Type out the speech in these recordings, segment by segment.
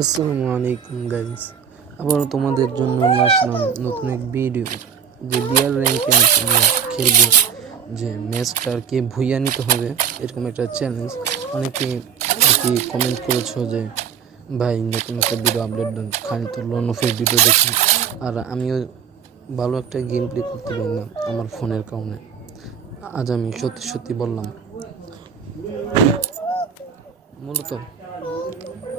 আসসালামু আলাইকুম গাইস, আবারও তোমাদের জন্য নিয়ে আসলাম নতুন এক ভিডিও। যে বিয়ার র্যাঙ্কে আমরা খেলবো, যে ম্যাচটা আর কি ভুইয়া নিতে হবে, এরকম একটা চ্যালেঞ্জ। অনেকে আর কি কমেন্ট করেছো যে ভাই নতুন একটা ভিডিও আপলোড দেন, খালি তো লন অফের ভিডিও দেখি। আর আমিও ভালো একটা গেম প্লে করতে পারলাম আমার ফোনের কারণে। আজ আমি সত্যি সত্যি বললাম, মূলত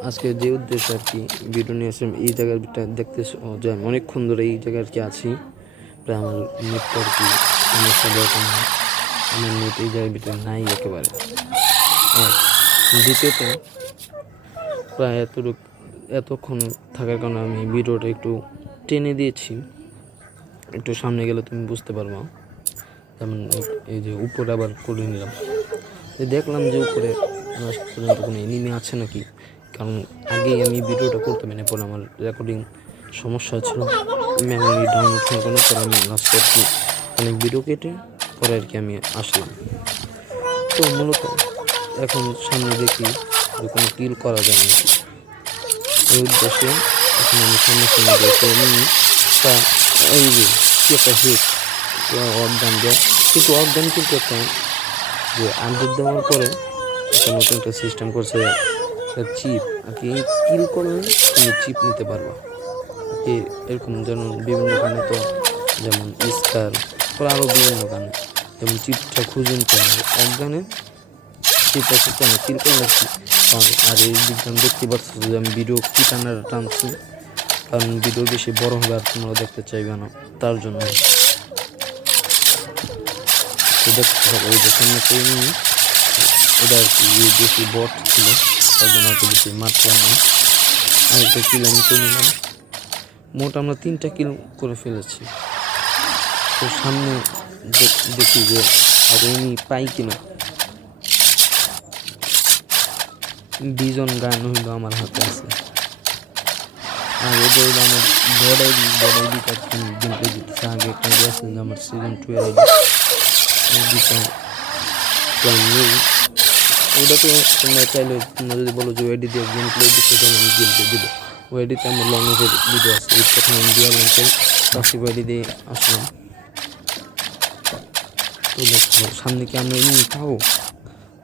আজকে যে উদ্দেশ্য আর কি ভিডিও নিয়ে আসলাম, এই জায়গাটা দেখতেছো যে আমি অনেকক্ষণ ধরে এই জায়গায় আর কি আছি। প্রায় আমার নেটটা আর কি সমস্যা দরকার নেই, আমার নেট এই জায়গার ভিতরে নাই একেবারে। আর দ্বিতীয়ত প্রায় এতক্ষণ থাকার কারণে আমি ভিডিওটা একটু টেনে দিয়েছি, একটু সামনে গেলে তুমি বুঝতে পারবো। যেমন এই যে উপরে আবার করে নিলাম, দেখলাম যে উপরে আজ পর্যন্ত কোনো এনিমি আছে নাকি, কারণ আগেই আমি ভিডিওটা করতে পারি না, পরে আমার রেকর্ডিং সমস্যা ছিল, মেমোরি ডাউনলোড হওয়ার কারণে পরে আমি লাস্টে আর কি অনেক ভিডিও কেটে পরে আর কি আমি আসলাম। তো মূলত এখন সামনে দেখি যে কোনো কিল করা যায় নাকি, এই উদ্দেশ্যে এখন আমি সামনে দেখে নিই। তা এই যে কি একটা হিট অজ্ঞান দেয়, কিন্তু অজ্ঞান কিন্তু একটা যে আপডেট দেওয়ার পরে একটা নতুন একটা সিস্টেম করছে, চিপ আর কি কিল করলে তুমি চিপ নিতে পারবা আর কি। এরকম যেমন বিভিন্ন গানে তো, যেমন স্কার পরে আরও বিভিন্ন গানে যেমন চিপটা খুঁজে নিতে হবে, এক গানে চিপটা খুঁজতে হবে, কিল করলে কি পাবে। আর এই দিক আমি দেখতে পাচ্ছি যে আমি ভিডিও কি টানছি, কারণ ভিডিও বেশি বড় হবে আর তোমরা দেখতে চাইবে না, তার জন্য দেখতে হবে। ওই যে সামনে পেয়ে নিই, ওটা আর কি বেশি বট ছিল, তার জন্য আর কি বেশি মারলাম না। আর একটা কিল আমি করে নিলাম, মোট আমরা 3টা কিল করে ফেলেছি। তো সামনে দেখি যে আর এমনি পাই কিনা। বিজন গান হইলো আমার হাতে আছে, আর এটা হইলো আমার বড় আইডি কার্ড গেমপ্লে দিতেছে। আগে একটা আইডি আছে যে আমার সিজন 2 এর আইডিটা নেই, ওটা তো তোমরা চাইলে তোমরা যদি বলো যে ওয়েডি দিয়ে গেম প্লে দিতে চাই, আমি গেম প্লে দিব। ওয়েডিতে আমার লং এর ভিডিও আছে, এই প্রথমে আমি ডিয়ার ল্যাঙ্কের পাশে ওয়েডি দিয়ে আসলাম। তো দেখো সামনে কি আমরা এমনি পাবো,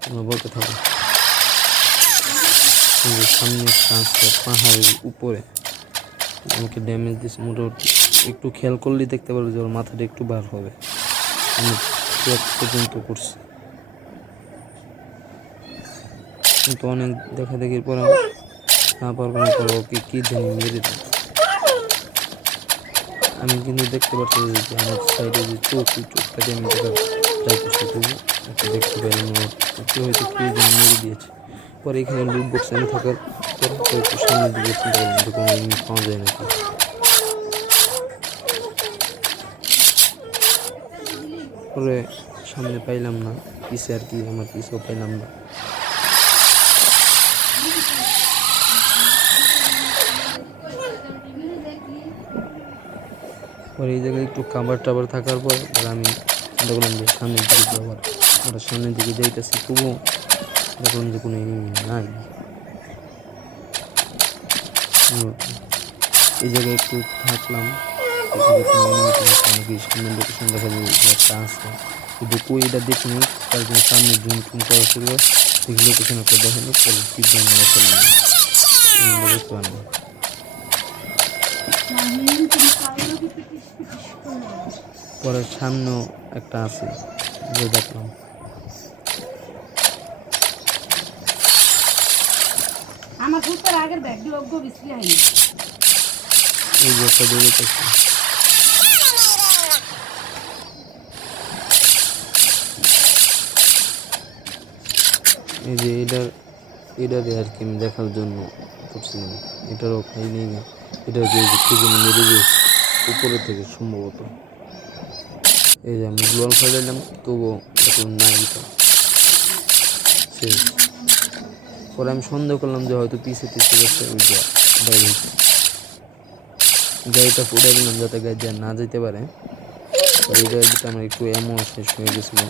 তোমরা বলতে থাকো। সামনে পাহাড়ের উপরে আমাকে ড্যামেজ দিচ্ছে মোটামুটি, একটু খেয়াল করলেই দেখতে পারবো যে ওর মাথাটা একটু বার হবে। আমি পর্যন্ত করছি, কিন্তু অনেক দেখা দেখির পরে না পারবার পরে ওকে কি জানি মেরে দেয়। আমি কিন্তু দেখতে পাচ্ছি যে আমার সাইডে যে চোখ, ওই চোখটাকে আমি দেখার ট্রাই করছি, তবু ওকে দেখতে পাইলাম ওকে হয়তো কি জানি মেরে দিয়েছে। পরে এখানে লুট বক্স আমি থাকার পর একটু সামনের দিকে চিন্তা করলাম যে কোনো এনিমি পাওয়া যায় নাকি। পরে সামনে পাইলাম না, পিছে আর কি আমার পিছেও পাইলাম না। পরে এই জায়গায় একটু কাবার টাবার থাকার পর আমি চিন্তা করলাম যে সামনের দিকে যাওয়ার, ওরা সামনের দিকে যাইতেছি, তবুও দেখলাম যে কোনো এনিমি নাই। এই জায়গায় একটু থাকলাম, অনেক সামনের লোকেশন দেখা যায় যে একটা আছে, কিন্তু কই এটা দেখিনি, তার জন্য সামনে জুম টুম করা শুরু হয়, দেখি লোকেশন একটা দেখানো, পরে কি জানি বুঝতে পারলাম। পরে সামনেও একটা আছে যে দেখলাম। আমার ফুটার আগের ব্যাগ যোগ্য বিসলি হয়নি, এই যে একটা দৌড়েছে, এই যে এটারে আর কি আমি দেখার জন্য করছিলাম, এটারও খাই নেই না, এটা যে খুঁজে মেরে দিয়েছে উপরে থেকে সম্ভবত। এই যে আমি গ্লোয়াল ফেলাইলাম, তবুও দেখলাম না, এটা শেষ। পরে আমি সন্দেহ করলাম যে হয়তো পিছে গেছে, ওই যে বাইরে হয়েছে, গাড়িটা ফুটে দিলাম যাতে গাড়ি যা না যেতে পারে। এই গাড়িটা আমার একটু এমন শেষ হয়ে গেছিলো,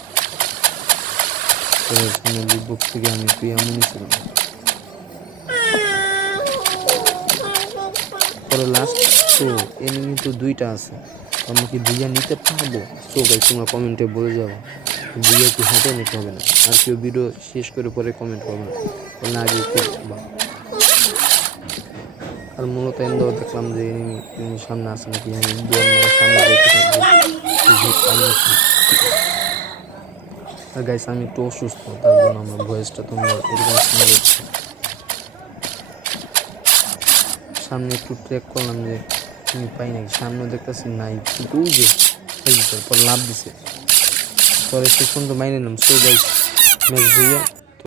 সামনে লুট বক্স থেকে আমি একটু এমন নিয়েছিলাম। পরে লাস্ট তো এনিমি তো 2টা আছে, আমরা কি বুইয়া নিতে পারবো? সো গাইস তোমরা কমেন্টে বলে যাবো বুইয়া কি হবে নাকি হবে না। আর কেউ ভিডিও শেষ করে পরে কমেন্ট করবে না, বলে না আগে করবা। আর মূলত এমদাও দেখলাম যে এনিমি সামনে আসে নাকি, আমি সামনে দেখতে থাকবো। আর গাইস আমি একটু অসুস্থ, তার জন্য আমার ভয়েসটা তোমরা এরকম শুনে যাচ্ছে। সামনে একটু ট্রেক করলাম যে তুমি পাই নাকি, সামনে দেখতেছি নাই, কিন্তু ওই যে পর লাভ দিছে, পরে সে সুন্দর মাইনে নিলাম। So guys match Bhuiyan